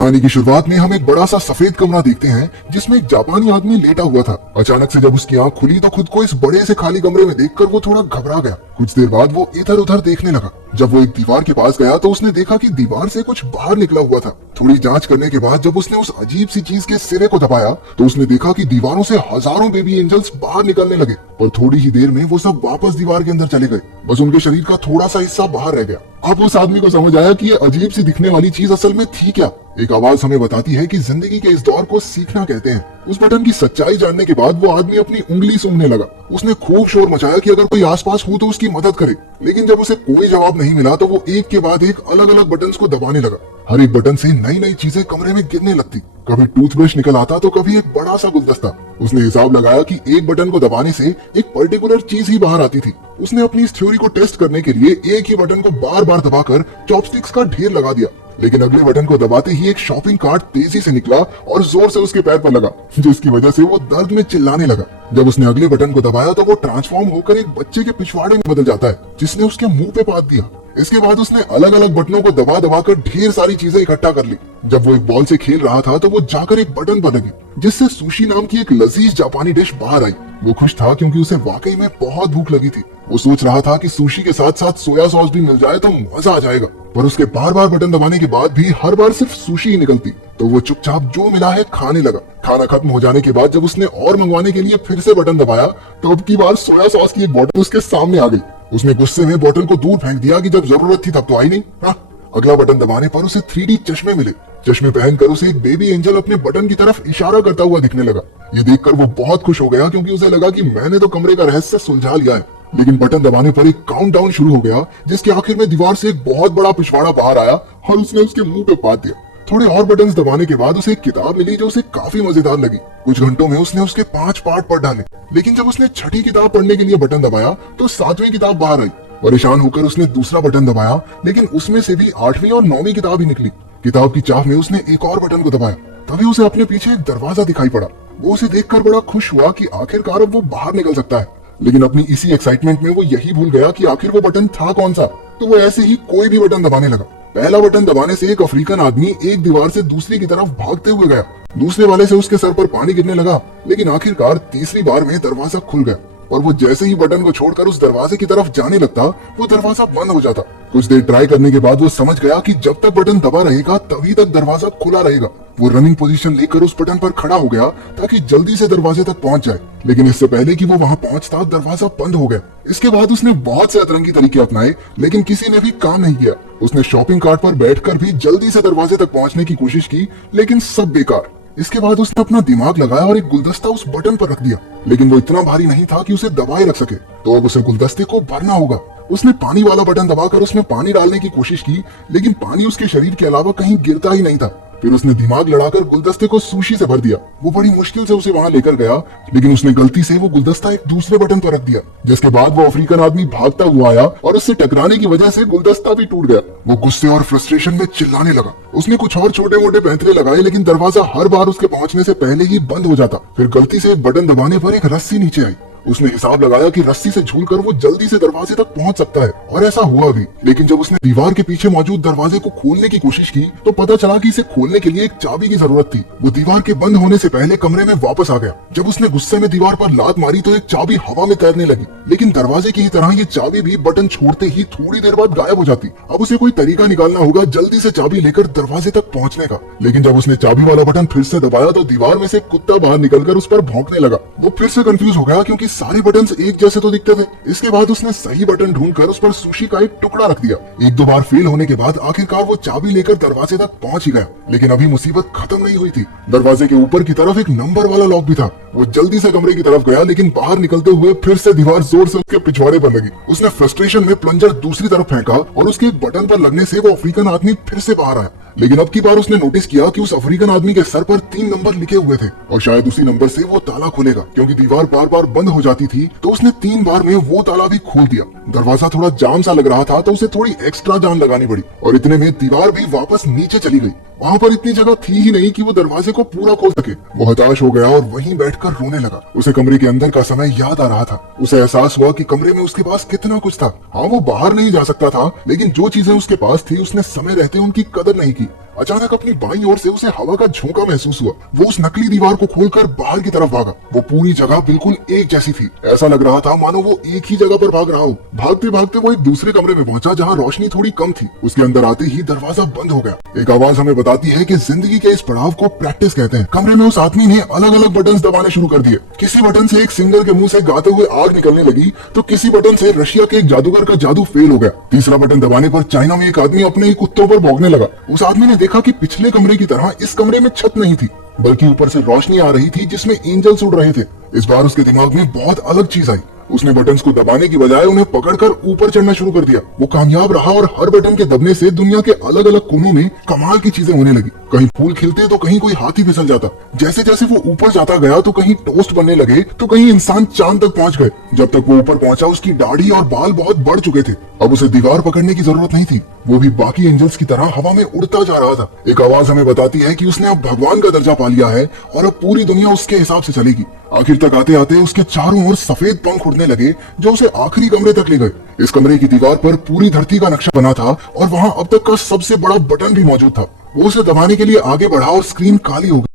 कहानी की शुरुआत में हम एक बड़ा सा सफेद कमरा देखते हैं जिसमें एक जापानी आदमी लेटा हुआ था। अचानक से जब उसकी आंख खुली तो खुद को इस बड़े से खाली कमरे में देखकर वो थोड़ा घबरा गया। कुछ देर बाद वो इधर उधर देखने लगा। जब वो एक दीवार के पास गया तो उसने देखा कि दीवार से कुछ बाहर निकला हुआ था। थोड़ी जांच करने के बाद जब उसने उस अजीब सी चीज के सिरे को दबाया तो उसने देखा कि दीवारों से हजारों बेबी एंजल्स बाहर निकलने लगे और थोड़ी ही देर में वो सब वापस दीवार के अंदर चले गए। बस उनके शरीर का थोड़ा सा हिस्सा बाहर रह गया। अब उस आदमी को समझ आया कि ये अजीब सी दिखने वाली चीज असल में थी क्या। एक आवाज हमें बताती है कि जिंदगी के इस दौर को सीखना कहते हैं। उस बटन की सच्चाई जानने के बाद वो आदमी अपनी उंगली सूंघने लगा। उसने खूब शोर मचाया कि अगर कोई आसपास हो तो उसकी मदद करे, लेकिन जब उसे कोई जवाब नहीं मिला तो वो एक के बाद एक अलग अलग बटन्स को दबाने लगा। हर एक बटन से नई नई चीजें कमरे में गिरने लगती। कभी टूथब्रश निकल आता तो कभी एक बड़ा सा गुलदस्ता। उसने हिसाब लगाया कि एक बटन को दबाने से एक पर्टिकुलर चीज ही बाहर आती थी। उसने अपनी इस थ्योरी को टेस्ट करने के लिए एक ही बटन को बार बार दबाकर चॉपस्टिक्स का ढेर लगा दिया, लेकिन अगले बटन को दबाते ही एक शॉपिंग कार्ट तेजी से निकला और जोर से उसके पैर पर लगा, जिसकी वजह से वो दर्द में चिल्लाने लगा। जब उसने अगले बटन को दबाया तो वो ट्रांसफॉर्म होकर एक बच्चे के पिछवाड़े में बदल जाता है, जिसने उसके मुंह पे पात दिया। इसके बाद उसने अलग अलग बटनों को दबा दबा कर ढेर सारी चीजें इकट्ठा कर ली। जब वो एक बॉल से खेल रहा था तो वो जाकर एक बटन पर लगी, जिससे सुशी नाम की एक लजीज जापानी डिश बाहर आई। वो खुश था क्योंकि उसे वाकई में बहुत भूख लगी थी। वो सोच रहा था कि सुशी के साथ साथ सोया सॉस भी मिल जाए तो मजा आ जाएगा, पर उसके बार बार बटन दबाने के बाद भी हर बार सिर्फ सुशी ही निकलती। तो वो चुपचाप जो मिला है खाने लगा। खाना खत्म हो जाने के बाद जब उसने और मंगवाने के लिए फिर से बटन दबाया तो अब की बार सोया सॉस की एक बोतल उसके सामने आ गई। उसने गुस्से में बोतल को दूर फेंक दिया कि जब जरूरत थी तब तो आई नहीं। अगला बटन दबाने पर उसे 3D चश्मे मिले। चश्मे पहनकर उसे एक बेबी एंजल अपने बटन की तरफ इशारा करता हुआ दिखने लगा। ये देखकर वो बहुत खुश हो गया क्योंकि उसे लगा कि मैंने तो कमरे का रहस्य सुलझा लिया है। लेकिन बटन दबाने पर एक काउंटडाउन शुरू हो गया, जिसके आखिर में दीवार से एक बहुत बड़ा पिछवाड़ा बाहर आया और उसने उसके मुंह पे पात दिया। थोड़े और बटन्स दबाने के बाद उसे एक किताब मिली जो उसे काफी मजेदार लगी। कुछ घंटों में उसने उसके 5 पार्ट पढ़ डाले, लेकिन जब उसने छठी किताब पढ़ने के लिए बटन दबाया तो 7वीं किताब बाहर आई। परेशान होकर उसने दूसरा बटन दबाया, लेकिन उसमें से भी 8वीं और 9वीं किताब ही निकली। किताब की चाह में उसने एक और बटन को दबाया, तभी उसे अपने पीछे एक दरवाजा दिखाई पड़ा। वो उसे देखकर बड़ा खुश हुआ कि आखिरकार अब वो बाहर निकल सकता है, लेकिन अपनी इसी एक्साइटमेंट में वो यही भूल गया कि आखिर वो बटन था कौन सा। तो वो ऐसे ही कोई भी बटन दबाने लगा। पहला बटन दबाने से एक अफ्रीकन आदमी एक दीवार से दूसरी की तरफ भागते हुए गया। दूसरे वाले से उसके सर पर पानी गिरने लगा, लेकिन आखिरकार तीसरी बार में दरवाजा खुल गया और वो जैसे ही बटन को छोड़कर उस दरवाजे की तरफ जाने लगता वो दरवाजा बंद हो जाता। कुछ देर ट्राई करने के बाद वो समझ गया कि जब तक बटन दबा रहेगा तभी तक दरवाजा खुला रहेगा। वो रनिंग पोजीशन लेकर उस बटन पर खड़ा हो गया ताकि जल्दी से दरवाजे तक पहुंच जाए, लेकिन इससे पहले कि वो वहां पहुंचता दरवाजा बंद हो गया। इसके बाद उसने बहुत से अतरंगी तरीके अपनाए, लेकिन किसी ने भी काम नहीं किया। उसने शॉपिंग कार्ट पर बैठकर भी जल्दी से दरवाजे तक पहुंचने की कोशिश की, लेकिन सब बेकार। इसके बाद उसने अपना दिमाग लगाया और एक गुलदस्ता उस बटन पर रख दिया, लेकिन वो इतना भारी नहीं था कि उसे दबाए रख सके, तो अब उसे गुलदस्ते को भरना होगा। उसने पानी वाला बटन दबाकर उसमें पानी डालने की कोशिश की, लेकिन पानी उसके शरीर के अलावा कहीं गिरता ही नहीं था। फिर उसने दिमाग लड़ाकर गुलदस्ते को सुशी से भर दिया। वो बड़ी मुश्किल से उसे वहां लेकर गया, लेकिन उसने गलती से वो गुलदस्ता एक दूसरे बटन पर रख दिया, जिसके बाद वो अफ्रीकन आदमी भागता हुआ आया और उससे टकराने की वजह से गुलदस्ता भी टूट गया। वो गुस्से और फ्रस्ट्रेशन में चिल्लाने लगा। उसने कुछ और छोटे मोटे पैंतरे लगाए, लेकिन दरवाजा हर बार उसके पहुंचने से पहले ही बंद हो जाता। फिर गलती से एक बटन दबाने पर एक रस्सी नीचे आई। उसने हिसाब लगाया कि रस्सी से झूलकर वो जल्दी से दरवाजे तक पहुंच सकता है, और ऐसा हुआ भी। लेकिन जब उसने दीवार के पीछे मौजूद दरवाजे को खोलने की कोशिश की तो पता चला कि इसे खोलने के लिए एक चाबी की जरूरत थी। वो दीवार के बंद होने से पहले कमरे में वापस आ गया। जब उसने गुस्से में दीवार पर लात मारी तो एक चाबी हवा में तैरने लगी, लेकिन दरवाजे की ही तरह ये चाबी भी बटन छोड़ते ही थोड़ी देर बाद गायब हो जाती। अब उसे कोई तरीका निकालना होगा जल्दी से चाबी लेकर दरवाजे तक पहुंचने का। लेकिन जब उसने चाबी वाला बटन फिर से दबाया तो दीवार में से एक कुत्ता बाहर निकलकर उस पर भौंकने लगा। वो फिर से कंफ्यूज हो गया क्योंकि सारे बटन एक जैसे तो दिखते थे। इसके बाद उसने सही बटन ढूंढकर उस पर सुशी का एक टुकड़ा रख दिया। एक दो बार फेल होने के बाद आखिरकार वो चाबी लेकर दरवाजे तक पहुंच ही गया, लेकिन अभी मुसीबत खत्म नहीं हुई थी। दरवाजे के ऊपर की तरफ एक नंबर वाला लॉक भी था। वो जल्दी से कमरे की तरफ गया, लेकिन बाहर निकलते हुए फिर से दीवार जोर से उसके पिछवाड़े पर लगी। उसने फ्रस्ट्रेशन में प्लंजर दूसरी तरफ फेंका और उसके एक बटन पर लगने से वो अफ्रीकन आदमी फिर से बाहर आया। लेकिन अब की बार उसने नोटिस किया कि उस अफ्रीकन आदमी के सर पर 3 नंबर लिखे हुए थे, और शायद उसी नंबर से वो ताला खुलेगा। क्योंकि दीवार बार बार बंद हो जाती थी तो उसने 3 बार में वो ताला भी खोल दिया। दरवाजा थोड़ा जाम सा लग रहा था तो उसे थोड़ी एक्स्ट्रा जान लगानी पड़ी, और इतने में दीवार भी वापस नीचे चली गई। वहाँ पर इतनी जगह थी ही नहीं कि वो दरवाजे को पूरा खोल सके। वो हताश हो गया और वहीं बैठकर रोने लगा। उसे कमरे के अंदर का समय याद आ रहा था। उसे एहसास हुआ कि कमरे में उसके पास कितना कुछ था। हाँ, वो बाहर नहीं जा सकता था, लेकिन जो चीजें उसके पास थी उसने समय रहते उनकी कदर नहीं की। अचानक अपनी बाईं ओर से उसे हवा का झोंका महसूस हुआ। वो उस नकली दीवार को खोलकर बाहर की तरफ भागा। वो पूरी जगह बिल्कुल एक जैसी थी। ऐसा लग रहा था मानो वो एक ही जगह पर भाग रहा हो। भागते भागते वो एक दूसरे कमरे में पहुंचा जहाँ रोशनी थोड़ी कम थी। उसके अंदर आते ही दरवाजा बंद हो गया। एक आवाज हमें बताती है कि जिंदगी के इस पड़ाव को प्रैक्टिस कहते हैं। कमरे में उस आदमी ने अलग अलग बटन दबाने शुरू कर दिए। किसी बटन से एक सिंगर के मुंह से गाते हुए आग निकलने लगी तो किसी बटन से रशिया के एक जादूगर का जादू फेल हो गया। तीसरा बटन दबाने पर चाइना में एक आदमी अपने ही कुत्तों पर भौंकने लगा। उस आदमी ने देखा कि पिछले कमरे की तरह इस कमरे में छत नहीं थी, बल्कि ऊपर से रोशनी आ रही थी जिसमें एंजल्स उड़ रहे थे। इस बार उसके दिमाग में बहुत अलग चीज आई। उसने बटन्स को दबाने की बजाय उन्हें पकड़कर ऊपर चढ़ना शुरू कर दिया। वो कामयाब रहा और हर बटन के दबने से दुनिया के अलग अलग कोनों में कमाल की चीजें होने लगी। कहीं फूल खिलते तो कहीं कोई हाथी फिसल जाता। जैसे जैसे वो ऊपर जाता गया तो कहीं टोस्ट बनने लगे तो कहीं इंसान चांद तक पहुंच गए। जब तक वो ऊपर पहुंचा उसकी दाढ़ी और बाल बहुत बढ़ चुके थे। अब उसे दीवार पकड़ने की जरूरत नहीं थी। वो भी बाकी एंजल्स की तरह हवा में उड़ता जा रहा था। एक आवाज हमें बताती है कि उसने अब भगवान का दर्जा पा लिया है और अब पूरी दुनिया उसके हिसाब से चलेगी। आखिर तक आते आते उसके चारों ओर सफेद पंख उड़ने लगे जो उसे आखिरी कमरे तक ले गए। इस कमरे की दीवार पर पूरी धरती का नक्शा बना था और वहाँ अब तक का सबसे बड़ा बटन भी मौजूद था। वो उसे दबाने के लिए आगे बढ़ा और स्क्रीन काली हो गई।